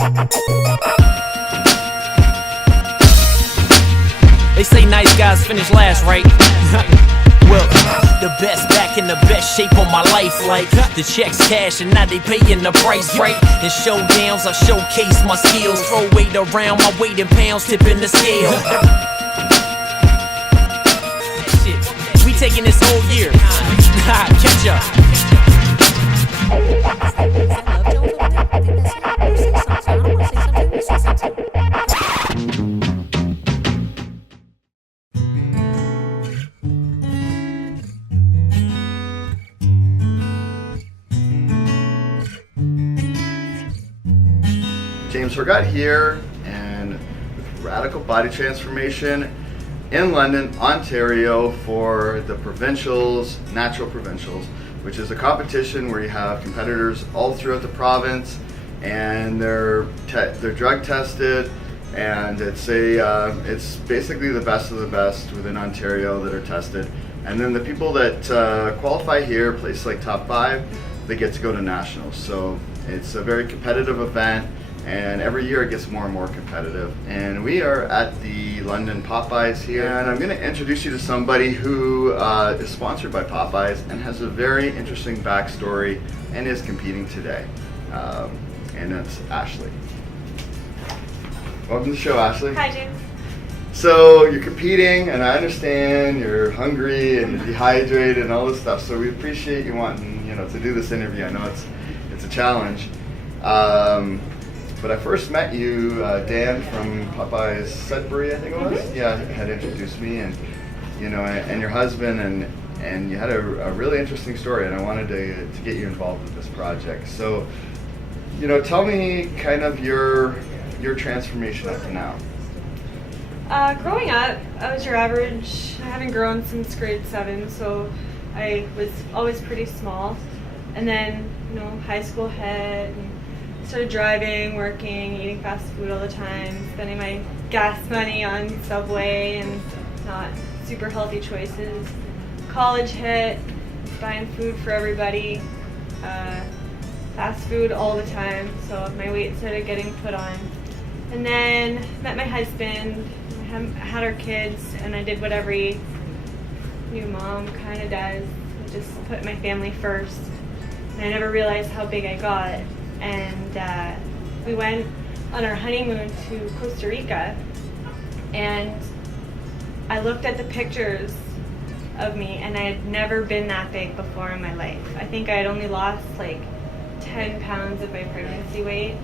They say nice guys finish last, right? Well, the best back in the best shape of my life. Like the checks cash and now they paying the price, right? In showdowns I showcase my skills. Throw weight around, my weight in pounds, tipping the scale. Shit, we taking this whole year. Catch up. Hergott here, and with Radical Body Transformation in London, Ontario, for the Provincials, Natural Provincials, which is a competition where you have competitors all throughout the province, and they're drug tested, and it's basically the best of the best within Ontario that are tested, and then the people that qualify here, place like top 5, they get to go to nationals. So it's a very competitive event. And every year it gets more and more competitive. And we are at the London Popeyes here. And I'm going to introduce you to somebody who is sponsored by Popeyes and has a very interesting backstory and is competing today. And that's Ashley. Welcome to the show, Ashley. Hi, James. So you're competing, and I understand you're hungry and you're dehydrated and all this stuff. So we appreciate you wanting, to do this interview. I know it's a challenge. But I first met you, Dan from Popeyes Sudbury, I think it was. Mm-hmm. Yeah, had introduced me, and and your husband, and you had a really interesting story, and I wanted to get you involved with this project. So, tell me kind of your transformation up to now. Growing up, I was your average. I haven't grown since grade 7, so I was always pretty small. And then, high school hit. Started driving, working, eating fast food all the time, spending my gas money on Subway and not super healthy choices. College hit, buying food for everybody, fast food all the time, so my weight started getting put on. And then met my husband, had our kids, and I did what every new mom kind of does. I just put my family first, and I never realized how big I got. And we went on our honeymoon to Costa Rica, and I looked at the pictures of me, and I had never been that big before in my life. I think I had only lost like 10 pounds of my pregnancy weight,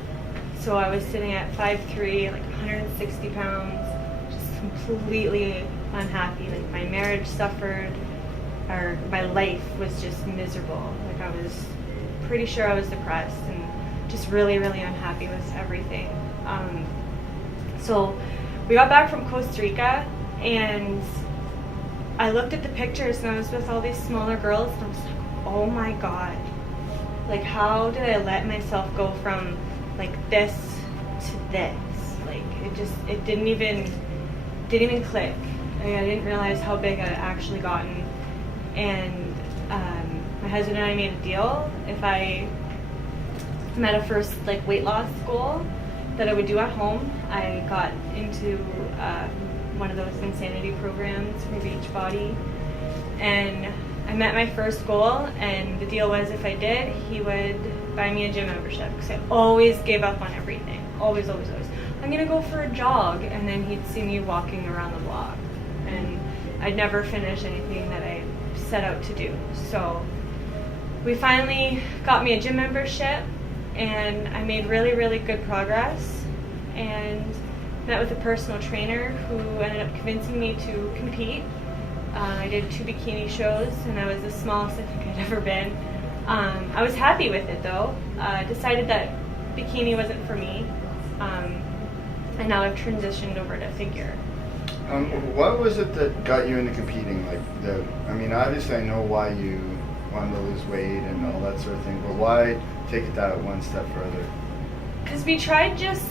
so I was sitting at 5'3", like 160 pounds, just completely unhappy. Like my marriage suffered, or my life was just miserable. Like I was pretty sure I was depressed and just really, really unhappy with everything. So we got back from Costa Rica, and I looked at the pictures, and I was with all these smaller girls, and I was like, oh my God, like how did I let myself go from like this to this? Like it didn't even click. I didn't realize how big I had actually gotten. And my husband and I made a deal. If I met a first weight loss goal that I would do at home, I got into one of those insanity programs for Beachbody, and I met my first goal, and the deal was if I did, he would buy me a gym membership, because I always gave up on everything. Always. I'm gonna go for a jog, and then he'd see me walking around the block, and I'd never finish anything that I set out to do. So we finally got me a gym membership, and I made really, really good progress, and met with a personal trainer who ended up convincing me to compete. I did 2 bikini shows, and I was the smallest I think I'd ever been. I was happy with it though. Decided that bikini wasn't for me, and now I've transitioned over to figure. What was it that got you into competing? Obviously I know why you wanted to lose weight and all that sort of thing, but why take it that one step further? Because we tried just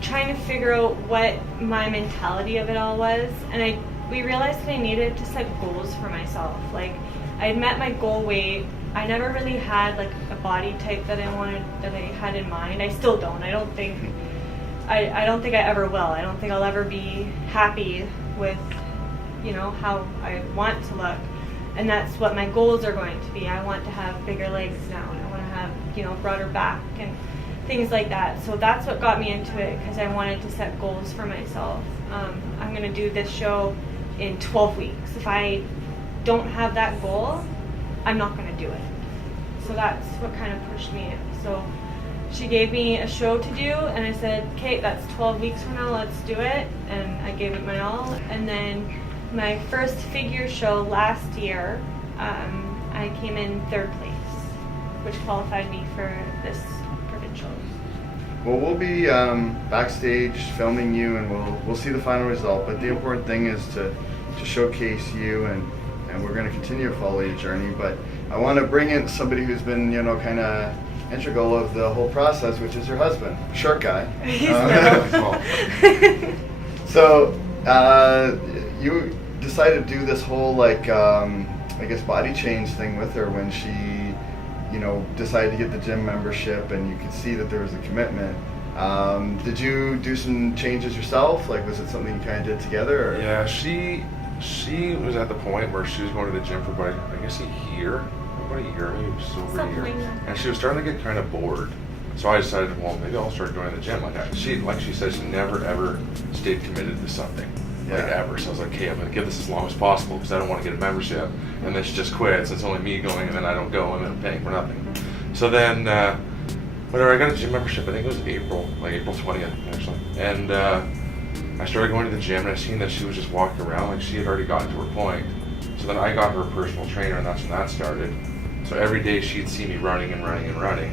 trying to figure out what my mentality of it all was, and we realized that I needed to set goals for myself. Like, I had met my goal weight I never really had like a body type that I had in mind. I still don't. I don't think I ever will. I don't think I'll ever be happy with, you know, how I want to look. And that's what my goals are going to be. I want to have bigger legs now. I want to have, you know, broader back and things like that. So that's what got me into it, because I wanted to set goals for myself. I'm going to do this show in 12 weeks. If I don't have that goal, I'm not going to do it. So that's what kind of pushed me. So she gave me a show to do, and I said, okay, that's 12 weeks from now, let's do it. And I gave it my all. And then my first figure show last year, I came in 3rd place, which qualified me for this provincial. Well, we'll be backstage filming you, and we'll see the final result. But the important thing is to showcase you, and we're going to continue to follow your journey. But I want to bring in somebody who's been, you know, kind of integral of the whole process, which is your husband, short guy. So you decided to do this whole, like, I guess body change thing with her when she, you know, decided to get the gym membership, and you could see that there was a commitment. Did you do some changes yourself? Like, was it something you kind of did together? Or? Yeah, she was at the point where she was going to the gym for about, I guess, a year, maybe just over a year, and she was starting to get kind of bored. So I decided, well, maybe I'll start going to the gym. Like she said, she never ever stayed committed to something, like ever. So I was like, okay, I'm gonna give this as long as possible because I don't want to get a membership, and then she just quits. It's only me going, and then I don't go, and then I'm paying for nothing. So then, whenever I got a gym membership, I think it was April 20th actually, and I started going to the gym, and I seen that she was just walking around like she had already gotten to her point. So then I got her a personal trainer, and that's when that started. So every day she'd see me running,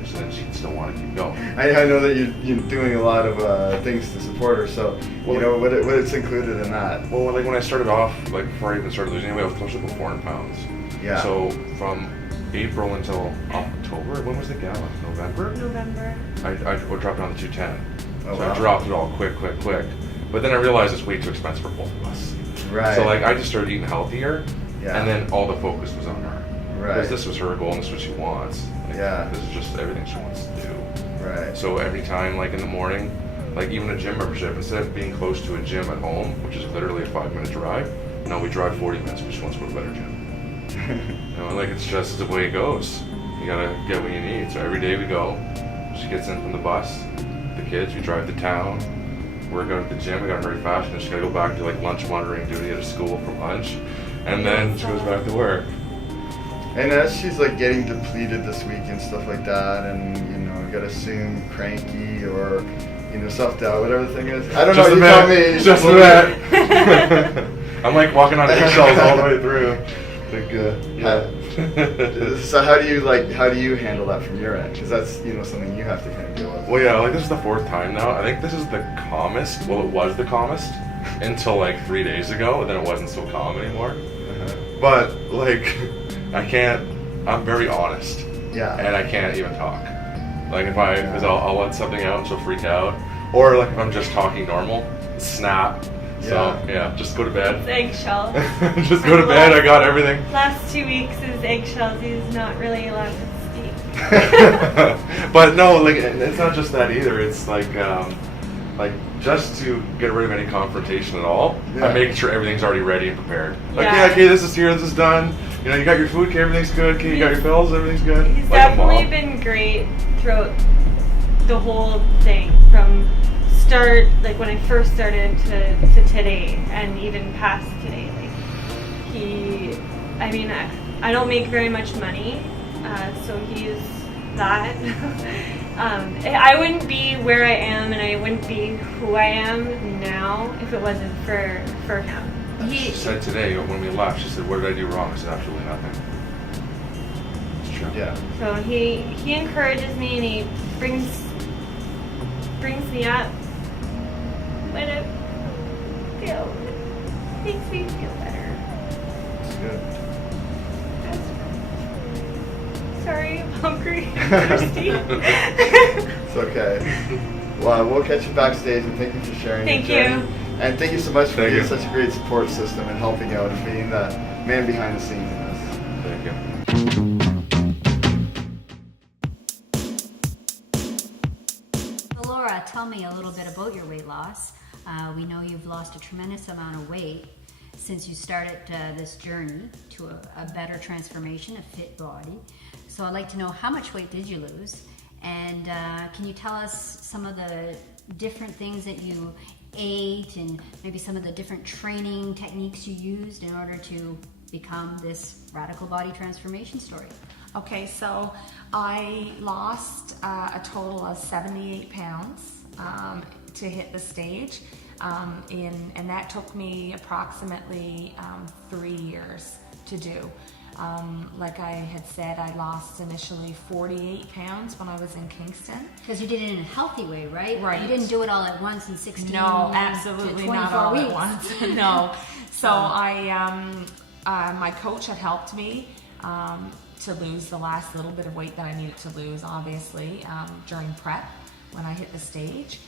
so then she'd still want to keep going. I know that you're doing a lot of things to support her, so you know what it's included in that. Well, like when I started off, like before I even started losing weight, I was close to 400 pounds. Yeah. So from April until October, when was the gala? November. I dropped down to 210. Oh, so wow. I dropped it all quick. But then I realized it's way too expensive for both of us. Right. So like I just started eating healthier, Yeah. and then all the focus was on her. Right. Because this was her goal, and this is what she wants. Like, Yeah. This is just everything she wants to do. Right. So every time, like in the morning, like even a gym membership, instead of being close to a gym at home, which is literally a 5-minute drive, no, we drive 40 minutes because she wants to go to a better gym. You know, like it's just the way it goes. You gotta get what you need. So every day we go, she gets in from the bus, the kids, we drive to town, work out at the gym, we gotta hurry fast, and then she gotta go back to like lunch monitoring duty at a school for lunch, and then she goes back to work. And as she's like getting depleted this week and stuff like that, and you know, you gotta assume cranky or you know, self-doubt, whatever the thing is. I don't know. You tell me. Just a bit. I'm like walking on eggshells all the way through. So how do you handle that from your end? Because that's, you know, something you have to kind of deal with. Well, yeah, like this is the 4th time now. I think this is the calmest. Well, it was the calmest until like 3 days ago, and then it wasn't so calm anymore. But like, I'm very honest. Yeah. And I can't even talk. Like because I'll let something out and she'll freak out. Or like if I'm just talking normal, snap. So yeah, just go to bed. It's eggshells. Just go to bed, I got everything. Last 2 weeks is eggshells. He's not really allowed to speak. But no, like it's not just that either. It's like just to get rid of any confrontation at all, I make sure everything's already ready and prepared. Like, okay, this is here, this is done. You know, you got your food, okay, everything's good. Okay, you got your pills, everything's good. He's like definitely been great throughout the whole thing, from start, like when I first started to today, and even past today. Like I don't make very much money, so he's that. I wouldn't be where I am, and I wouldn't be who I am now if it wasn't for him. She said today when we left, she said, "What did I do wrong?" I said, "Absolutely nothing." It's true. Yeah. So he encourages me, and he brings me up when it makes me feel better. It's good. Sorry, I'm hungry, thirsty. It's okay. Well, we'll catch you backstage, and thank you for sharing. Thank your journey. you. And thank you so much for Thank being you. such a great support system and helping out and being the man behind the scenes in this. Thank you. Laura, tell me a little bit about your weight loss. We know you've lost a tremendous amount of weight since you started this journey to a better transformation, a fit body. So I'd like to know, how much weight did you lose? And can you tell us some of the different things that you ate and maybe some of the different training techniques you used in order to become this radical body transformation story? Okay, so I lost a total of 78 pounds to hit the stage, and that took me approximately 3 years to do. Like I had said, I lost initially 48 pounds when I was in Kingston. Because you did it in a healthy way, right? Right. You didn't do it all at once in 16 no, to absolutely 24 not all weeks. at once. No. So my coach had helped me to lose the last little bit of weight that I needed to lose, obviously, during prep when I hit the stage.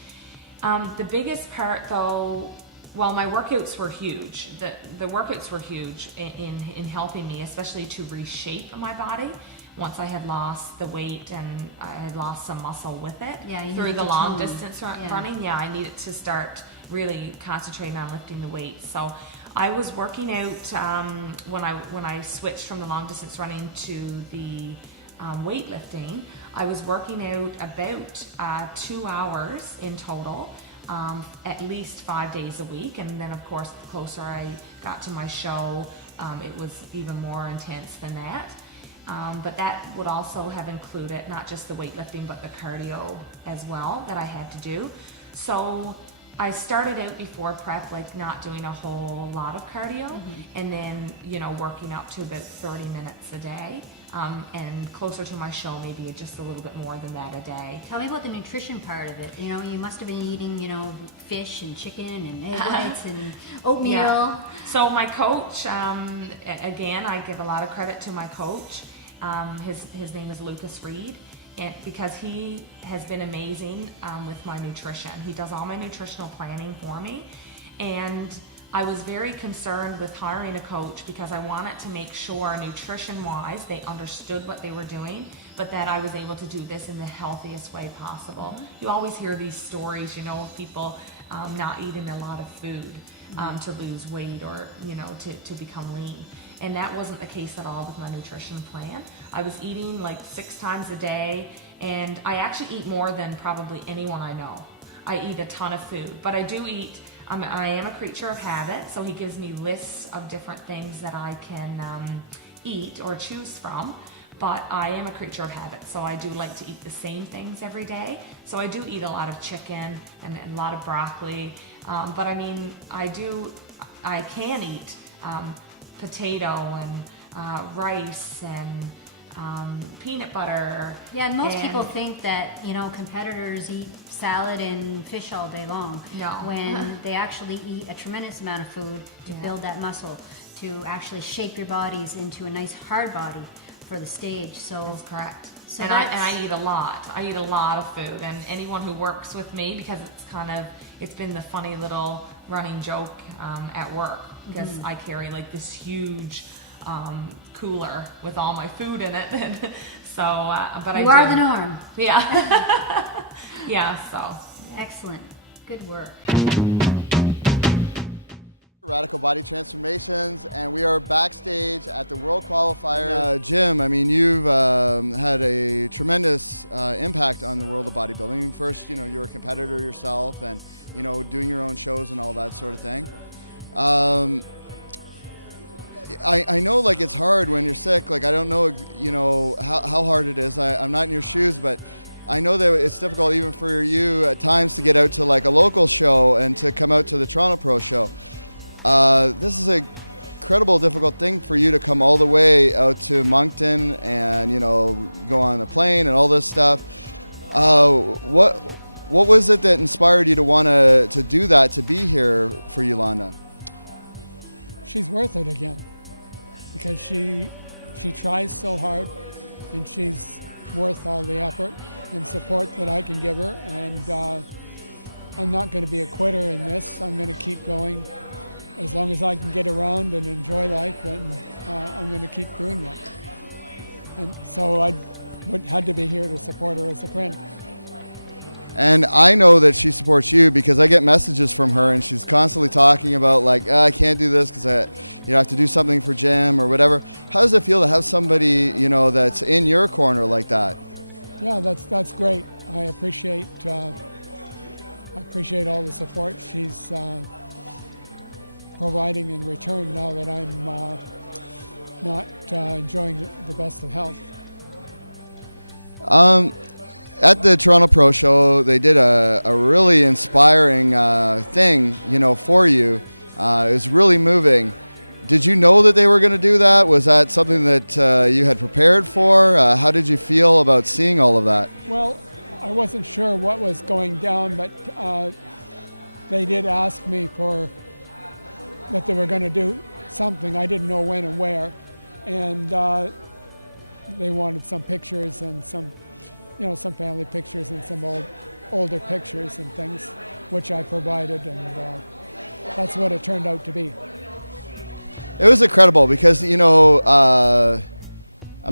The biggest part, though, well, my workouts were huge. The workouts were huge in helping me, especially to reshape my body once I had lost the weight and I had lost some muscle with it. Yeah, you through needed the to long tone. distance Yeah. running. Yeah, I needed to start really concentrating on lifting the weight. So I was working out when I switched from the long distance running to the weightlifting. I was working out about 2 hours in total, at least 5 days a week. And then, of course, the closer I got to my show, it was even more intense than that. But that would also have included not just the weightlifting, but the cardio as well that I had to do. So I started out before prep, like not doing a whole lot of cardio, and then, working up to about 30 minutes a day. And closer to my show, maybe just a little bit more than that a day. Tell me about the nutrition part of it. You must have been eating, fish and chicken and egg whites and oatmeal. Yeah. So my coach, again, I give a lot of credit to my coach. His name is Lucas Reed, and because he has been amazing with my nutrition. He does all my nutritional planning for me, and I was very concerned with hiring a coach because I wanted to make sure nutrition-wise they understood what they were doing, but that I was able to do this in the healthiest way possible. You always hear these stories, of people not eating a lot of food to lose weight or, to become lean. And that wasn't the case at all with my nutrition plan. I was eating like 6 times a day, and I actually eat more than probably anyone I know. I eat a ton of food, but I do eat. I am a creature of habit, so he gives me lists of different things that I can eat or choose from, but I am a creature of habit, so I do like to eat the same things every day. So I do eat a lot of chicken and a lot of broccoli, but I mean, I can eat potato and rice and peanut butter. Yeah, most people think that, competitors eat salad and fish all day long. No. When they actually eat a tremendous amount of food to build that muscle, to actually shape your bodies into a nice hard body for the stage. So that's correct. So and I eat a lot. I eat a lot of food, and anyone who works with me, because it's been the funny little running joke at work, because I carry like this huge cooler with all my food in it. So, but you are the norm. Yeah. Yeah. So. Excellent. Good work. Radical Body Transformations, and we are backstage at the World Qualifiers. Jim, I mean, you've had a tremendous impact on the world of bodybuilding. First, you're a competitor yourself, and doing your own shows and all that sort of thing. I know, like, it's hard when you're sick. Like, I don't know, how hard it is. I'm not in your shoes, but I know that it's difficult even for you at times to get out to like a local show and to come out to the Toronto Pro Show. This is a incredible difficult thing for you to come all the way out to Moncton and go on a plane and all this stuff. What was it that inspired you to want to do that, to be here for Yolanda? She's worth it again, because she tries so hard, and she's worth all the effort and support that I can give her. And I'm not going to be a quitter in this. I'm going to keep going as long as I can get around and enjoy life, and I'm going to keep doing that. And so I had to be here to support her as a friend. And I know that she supports you because I get messages from her, and she's constantly talking about like, I can't do this because I have to do something for gym or whatever. How does it feel to have somebody, that's in your corner like that? Yeah, that's great. I appreciate all the support she's providing in return now that I'm not enjoying the best of health. At the Toronto Pro Show, they did a really inspiring thing, for you. It was really moving. Did you know that they were going to do that? Was that something that you had prepared for? How did you feel about seeing all of that? Well, I wasn't sure what was going down, but they did ask me that they were going to do something. I didn't know when and where. And they wanted some pictures and some family pictures and some older pictures and things, which I provided, and that's what it turned out to be. It was incredible because, I'm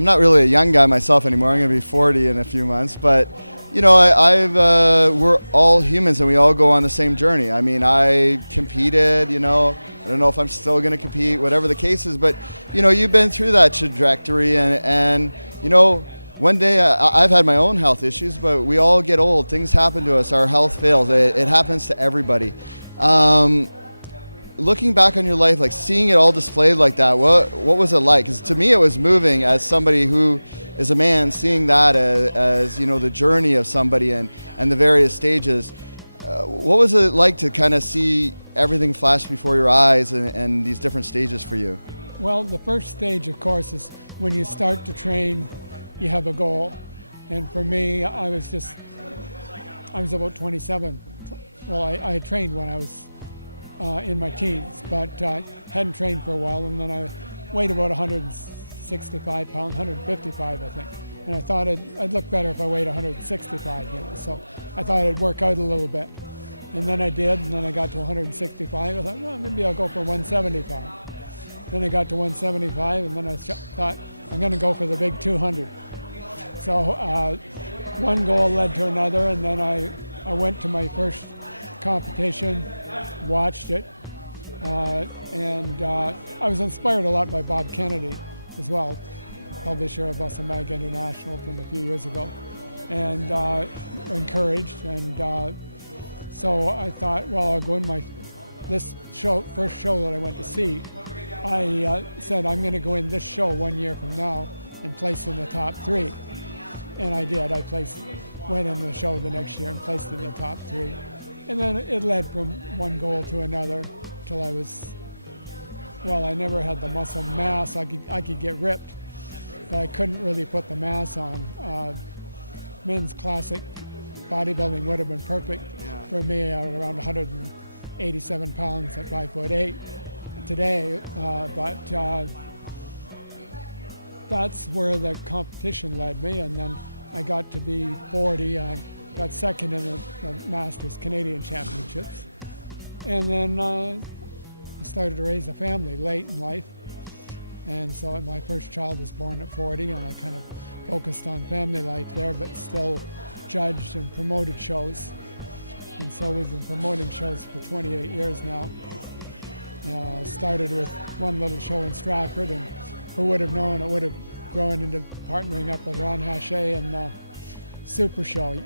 not really a young guy myself anymore. I'm going to be 40 in a few months, but, we're all humans and we all go on the same journey. I mean, I competed, I don't know if I'm still going to compete, whatever the case is, but, you've been through that trajectory and one day I've had my own health issues, but we all get old. Things happen to us. Our health fails. It happens to everybody. Looking back on your life, like seeing it all displayed like that, what was it like? Because to me it was moving as somebody who is a man, seeing that as the journey of somebody and the various stages. What was it like to kind of see everything flash before your eyes and these different stages for you? Well, the first stage, of course, is when you start to train, you have a goal. And for me, I was about 27. Well, I trained when I was in my teens, but hadn't trained for a while, and then I weighed about 165 pounds, 155, I think. And I thought I'd look better if I weighed 165, so I thought I'd work out a little bit. And then I did, and then I got to 165. I thought, well, maybe I'll go for 175. Then I got to 175, and then I thought, I'm going to go for the big 200. So one goal led to another, and then I went to my first competition, watched it, and I was inspired a lot by Bob Kennedy as well, publisher of Muscle Mag International from a few years ago, and encouraged. And so I thought, well, I'll go in first show that I went to see. I said, I'm going to go in this show 1 year from now and place in the top 3. And I did. I went in the show the next year and placed in the top 3. And then it led from one goal to another till I never had the muscle mass. I could get ripped, but I couldn't really put the mass on. Men's classic bodybuilding would have been perfect for me at around 187 pounds at 5'8" today, but that's where the competition led me. And then I got to be 40. I got second in the Masters Canadian Championships. And then I started to raise a family late in life. And so my first child was born at 40, and I kind of focused on family life there, but still judged and promoted shows. And so we've been promoting shows for 28 years now. Started with one little show in Stratford, and who would have known it would have grown into partnering up with Ron Hache and Super Show,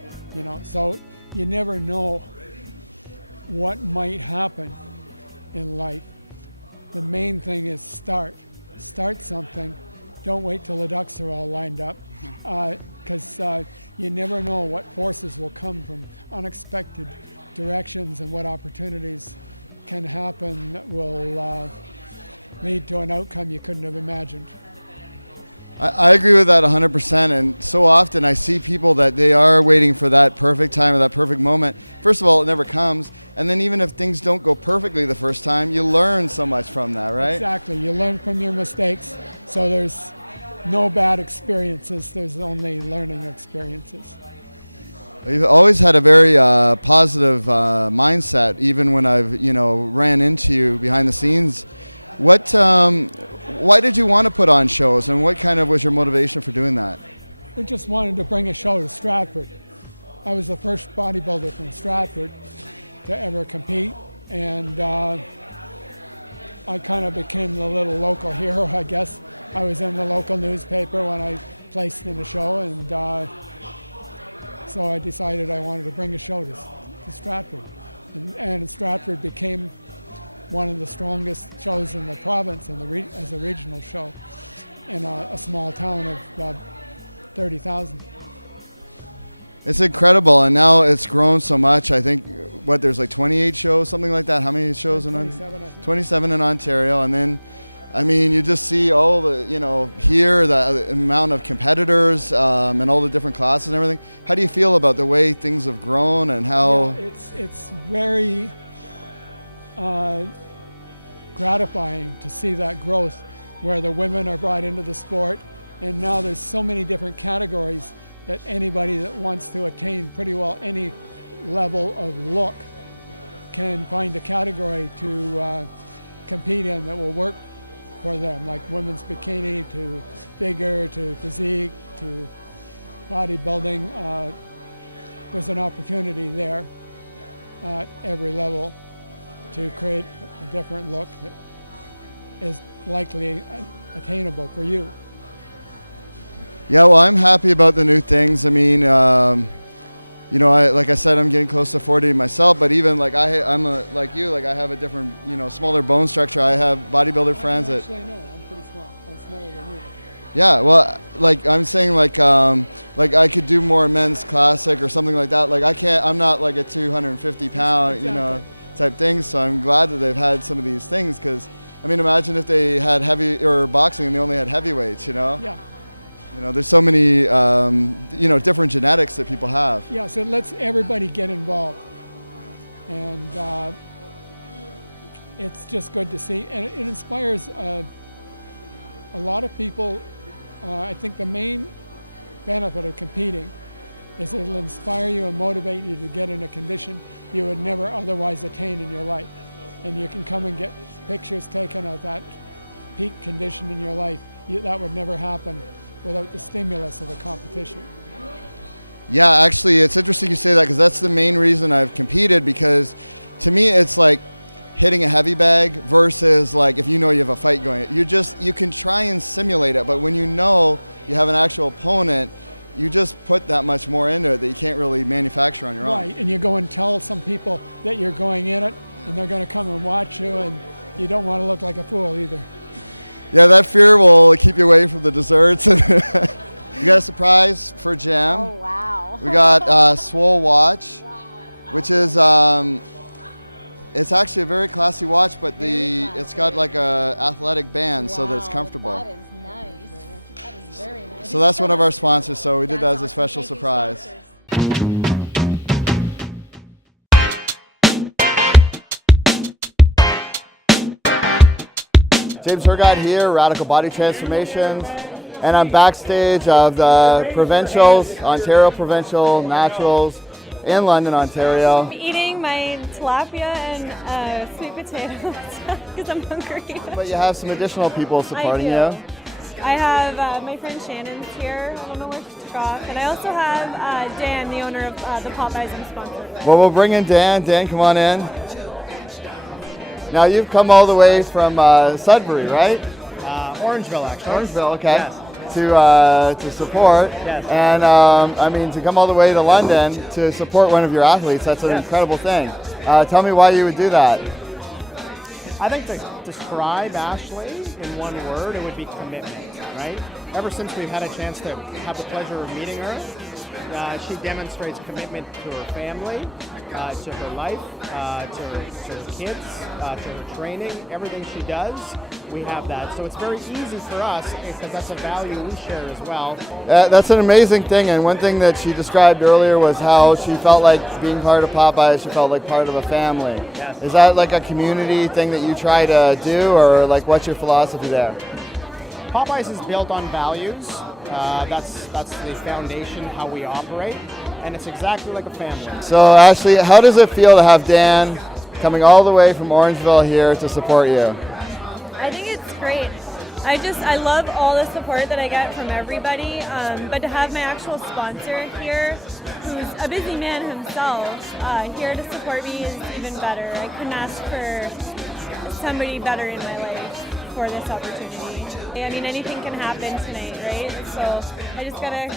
So you never know what might happen in life. The main thing is start something. Don't wait till the ducks are all lined up, because you never know what forces will come from unexpected directions and what opportunities can happen that will lead to an outcome you couldn't have imagined. I agree with that 100%, and so often I see people that they are waiting for that perfect time or that perfect moment. First of all, it never comes, and then even if things don't go perfectly the first time, you learn so much from that, right? Exactly. You learn from your mistakes, so there's no bad experiences, there's only learning experiences. You've always had a very positive mindset, even when I've ran into you behind the scenes. Why did you want to put on shows, and what kind of was your motivation for doing that? We just wanted to bring a show to Stratford. I was the first bodybuilder from Stratford to ever compete, and I kind of became the little local hero, I guess. I was in the local newspaper when I placed in the show, and so I decided I wanted to bring a show to Stratford. And Stratford became one of the strongest shows in the province as a regional show in a small town of about 30,000. It's incredible, and now it's grown so much. I think, there's like 28 shows, something like that. How many shows? 27, I think. 27 in Ontario, and then, I mean, you just see all the, here, the amount of competitors and all the different classes and everything. How do you feel about the way things have grown and how... Yeah, it's very gratifying to see that growth where the women are brought into the sport, and now there's so many different categories that anybody that wants to attain pretty well any level of look can find a category to compete in that will work for them, like women's bikini to figure to physique to bodybuilding. There's an opportunity there at every level to create a different look that is likely attainable for you. Yeah, well, I'm happy about the new things. I mean, like I said, I'm getting close to 40 myself, but even like like you, like I have a different, smaller bone structure. I have bodybuilder friends that... Actually, no, I'm pretty small. I'm smaller than you. Yeah, well, like I'm saying, like I could do more men's classic or something like that. Like I'm not like a 250 pound, Exactly. Type thing. So I'm glad that they've had some of these things, because, I mean, imagine if they had heavy or boxing and they only had heavyweights, Yeah. There's so many, different genetics that people have. Yeah, so it lets everybody get involved. And it's just good to see. And it inspires a lot of people. I think the main benefit of competing is it'll inspire you and motivate you to get in a condition you would never otherwise attain in your life. And you can come and get pictures taken of that peak condition in your life. That would never happen without the stimulus of a competition. Yeah, actually, it's interesting you say that, because that's the main reason I've competed, because to me it's like hitting a heavy bag versus like if you have a fight going. You can try and simulate it, but when you have an actual opponent, you just put that much more into it that you can't really manufacture on your own. Right, and you go and tell some people that you're going in it, and they're going to come and watch you, and you don't want to look like a fool either. Yeah, that fear will keep you away from the desserts. We got a surprise for Jim. Oh, wow. We got Swole watch, which is it's actually a very classy watch, but it's got like a athletic band so that it's comfortable. That is nice. That is very nice. So that's one of our sponsors, so we did that as a special Thank you, surprise. sponsors. James Hergott here, Radical Body Transformations, and I'm backstage of the Provincials, Ontario Provincial Naturals in London, Ontario. I'm eating my tilapia and sweet potatoes because I'm hungry. But you have some additional people supporting I you. do. I have my friend Shannon's here. I don't know where she took off. And I also have Dan, the owner of the Popeyes I'm sponsored with. Well, we'll bring in Dan. Dan, come on in. Now, you've come all the way from Sudbury, right? Orangeville, actually. Orangeville, okay. Yes. To support. Yes. And I mean, to come all the way to London to support one of your athletes, that's an incredible thing. Tell me why you would do that. I think to describe Ashley in one word, it would be commitment, right? Ever since we've had a chance to have the pleasure of meeting her, she demonstrates commitment to her family, to her life, to her kids, to her training, everything she does. We have that. So it's very easy for us because that's a value we share as well. That's an amazing thing, and one thing that she described earlier was how she felt like being part of Popeyes, she felt like part of a family. Yes. Is that like a community thing that you try to do, or like what's your philosophy there? Popeyes is built on values. That's the foundation, how we operate, and it's exactly like a family. So Ashley, how does it feel to have Dan coming all the way from Orangeville here to support you? I think it's great. I love all the support that I get from everybody, but to have my actual sponsor here, who's a busy man himself, here to support me is even better. I couldn't ask for somebody better in my life for this opportunity. I mean, anything can happen tonight, right? So I just gotta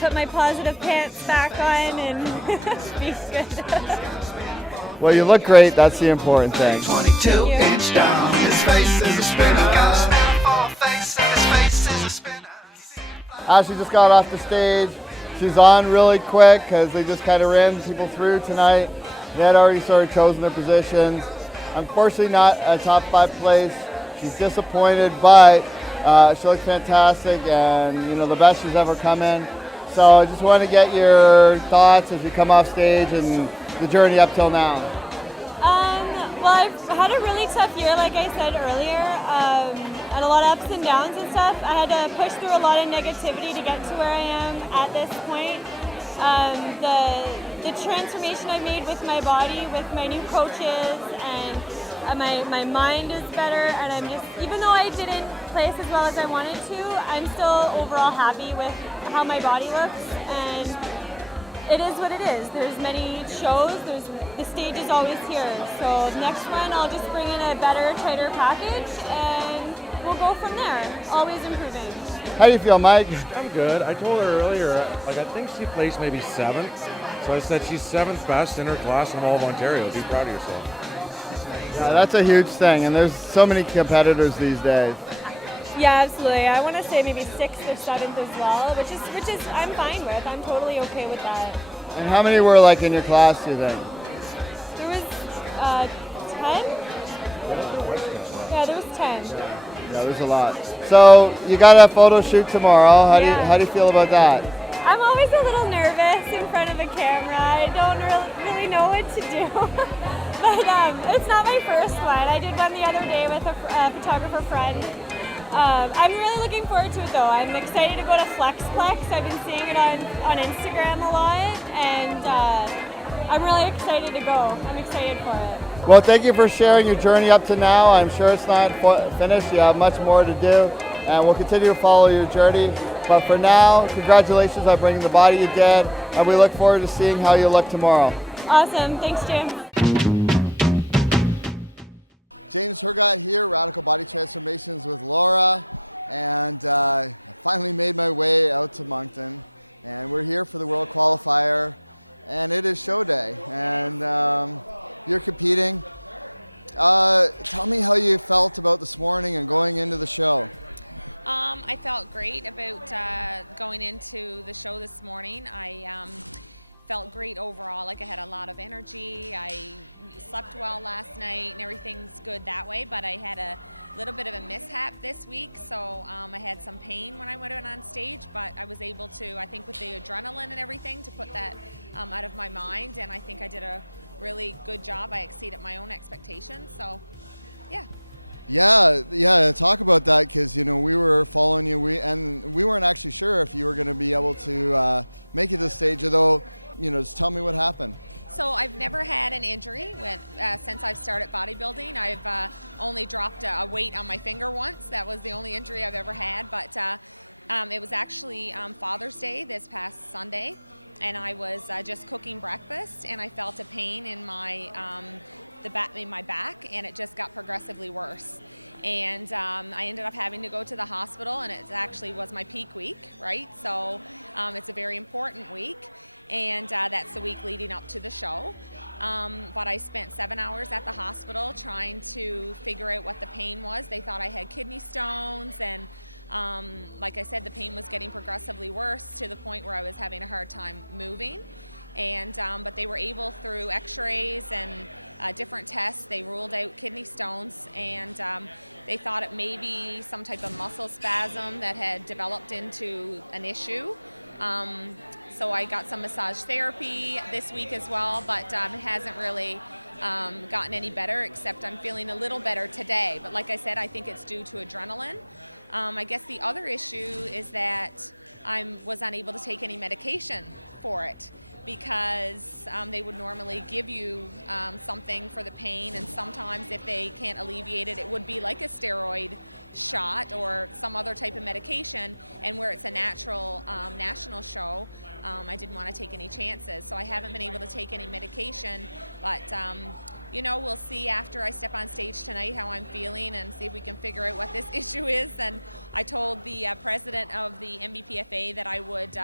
put my positive pants back on and be good. Well, you look great. That's the important thing. 22 inch down, his face is a spinner. Got a spinner for a face, and his face is a spinner. Ashley just got off the stage. She's on really quick because they just kind of ran people through tonight. They had already sort of chosen their positions. Unfortunately, not a top 5 place. She's disappointed, but she looks fantastic, and you know, the best she's ever come in. So I just want to get your thoughts as you come off stage and the journey up till now. Well, I've had a really tough year, like I said earlier, and a lot of ups and downs and stuff. I had to push through a lot of negativity to get to where I am at this point. The transformation I made with my body, with my new coaches, and my mind is better, and I'm just, even though I didn't place as well as I wanted to, I'm still overall happy with how my body looks, and it is what it is. There's many shows, the stage is always here. So next run I'll just bring in a better, tighter package, and we'll go from there, always improving. How do you feel, Mike? I'm good. I told her earlier, like, I think she placed maybe 7th. So I said she's 7th best in her class in all of Ontario. Be proud of yourself. Yeah, that's a huge thing, and there's so many competitors these days. Yeah, absolutely. I want to say maybe 6th or 7th as well, which is I'm fine with. I'm totally okay with that. And how many were like in your class, do you think? There was 10? Yeah, there was 10. Yeah, there's a lot. So you got a photo shoot tomorrow. How do you feel about that? I'm always a little nervous in front of a camera. I don't really know what to do. But it's not my first one. I did one the other day with a photographer friend. I'm really looking forward to it though. I'm excited to go to Flexplex. I've been seeing it on Instagram a lot, and I'm really excited to go. I'm excited for it. Well, thank you for sharing your journey up to now. I'm sure it's not finished. You have much more to do, and we'll continue to follow your journey. But for now, congratulations on bringing the body you did, and we look forward to seeing how you look tomorrow. Awesome. Thanks, Jim. James Hergott here, Radical Body Transformations with Laura, and I finally made my way out to Moncton, and we're here for the World Qualifier, and it is show day, and you're competing. Tell me how you felt about this morning and going into the show. I felt great about going into the show this morning. I felt great overall, like I had a lot of energy. I slept well last night and everything's good that way, but I had a little bit of a mishap this week, so I had some pain when I went on stage, but I was able to, I think with the adrenaline and everything, to put that out of my mind, and I think I did a really good job. I exceeded my own expectations, so yeah. Yeah. Talk about that, because you know we were following you, we weren't actually sure if you were going to be able to make it to the stage. Although, you know, just tell me what happened. So I've never had an injury since I've started bodybuilding. I've only dropped a weight on my finger once. That was the only injury I've ever had. But it was actually Father's Day this past Sunday, and I was just cooking breakfast, and I felt a pain in my back, and it just got progressively worse. And I ended up having to go to the hospital, and it actually was my peak week, right? So it's a very important week, and that's the week leading up to the show. But I spent 7 hours at the hospital trying to figure out what the pain was. They thought I had kidney stones, and like I said, the pain was getting progressively worse to the point where I was having a hard time moving. And but they were able, through x-rays and different tests, they ruled out kidney stones, and they thought it may be some type of muscle spasm that had developed into an issue. So I got some massage therapy this week as well, but it hasn't really gotten any better, except I'm feeling a little better today. But like I said, I think it's due to adrenaline. I guess the other issue is that I was unable to take any medication for it, because they would normally give you something for the pain, and sometimes if they can't alleviate it, it would be like a steroid shot or some other type of medication. And where it's a natural national show, I didn't want to take any chances, so I haven't been able to take any medication. But we'll see after I step on stage tonight how I'm feeling and see if we can figure out what this issue is. And I told the president of the MBPFA that I would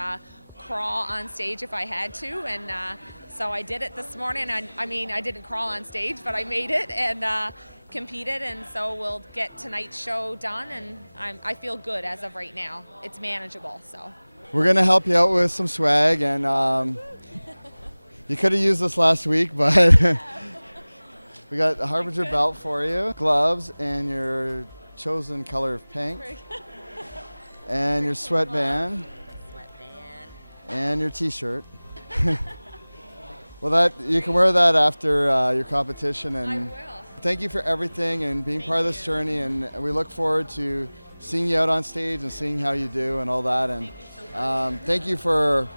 crawl on stage if I had to, and so I did it this morning. I didn't crawl on stage, but I made it and competed, and so we'll get tonight's show done, and I feel good as of right now. It's manageable. So We're going to help you out with some swag, and you could have used this last week, but we got the Harbinger belt for you, gloves, and your chosen color of pink, and your sweatband, and your t-shirt. Well, you can wear that after your competition, and I will. Thank you for everything and being part of this journey, and we look forward to seeing you out on stage and seeing how you do and all that. And thank you for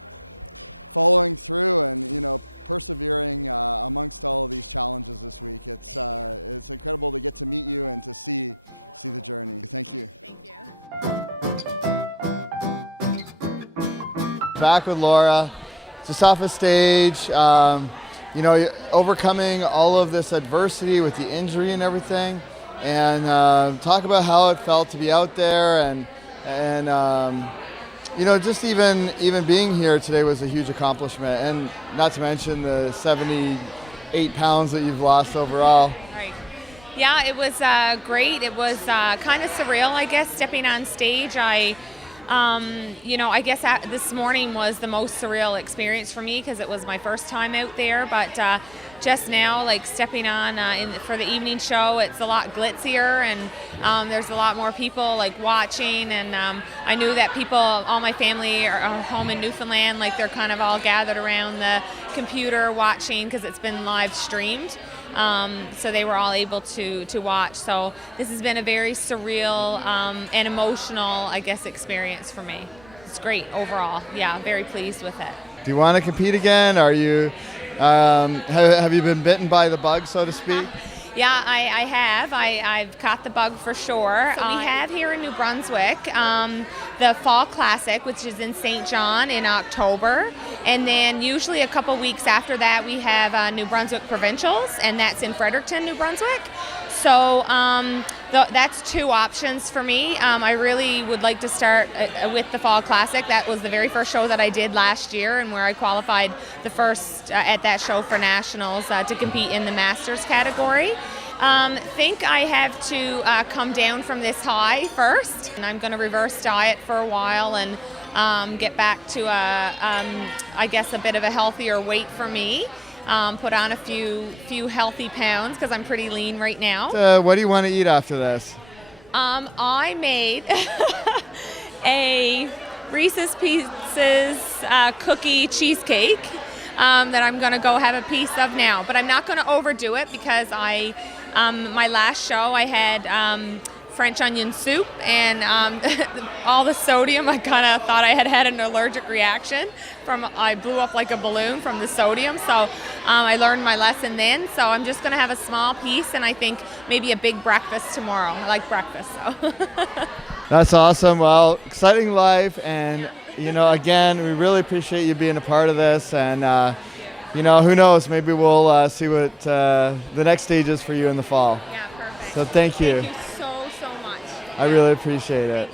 following through and persevering amongst all of these challenges this week. It's incredible to get to meet you and to see the journey. Thank you. Thank you. Back with Laura, just off a stage, overcoming all of this adversity with the injury and everything, and talk about how it felt to be out there, and just even being here today was a huge accomplishment, and not to mention the 78 pounds that you've lost overall. Right. Yeah, it was great. It was kind of surreal, I guess, stepping on stage. I guess this morning was the most surreal experience for me because it was my first time out there. But just now, like stepping on for the evening show, it's a lot glitzier, and there's a lot more people like watching. And I knew that all my family are home in Newfoundland, like they're kind of all gathered around the computer watching because it's been live streamed. So they were all able to watch. So this has been a very surreal and emotional, I guess, experience for me. It's great overall. Yeah, very pleased with it. Do you want to compete again? Are you have you been bitten by the bug, so to speak? Yeah, I have. I've caught the bug for sure. So we have here in New Brunswick the Fall Classic, which is in St. John in October. And then usually a couple weeks after that, we have New Brunswick Provincials, and that's in Fredericton, New Brunswick. So that's two options for me. I really would like to start with the Fall Classic. That was the very first show that I did last year, and where I qualified the first at that show for nationals to compete in the Masters category. Think I have to come down from this high first, and I'm going to reverse diet for a while and get back to I guess a bit of a healthier weight for me. Put on a few healthy pounds because I'm pretty lean right now. What do you want to eat after this? I made a Reese's Pieces cookie cheesecake that I'm going to go have a piece of now. But I'm not going to overdo it because my last show I had French onion soup, and all the sodium, I kind of thought I had an allergic reaction I blew up like a balloon from the sodium, so I learned my lesson then. So I'm just going to have a small piece, and I think maybe a big breakfast tomorrow. I like breakfast, so. That's awesome. Well, exciting life, and again, we really appreciate you being a part of this, and who knows, maybe we'll see what the next stage is for you in the fall. Yeah, perfect. So thank you. Thank you so much. I really appreciate it.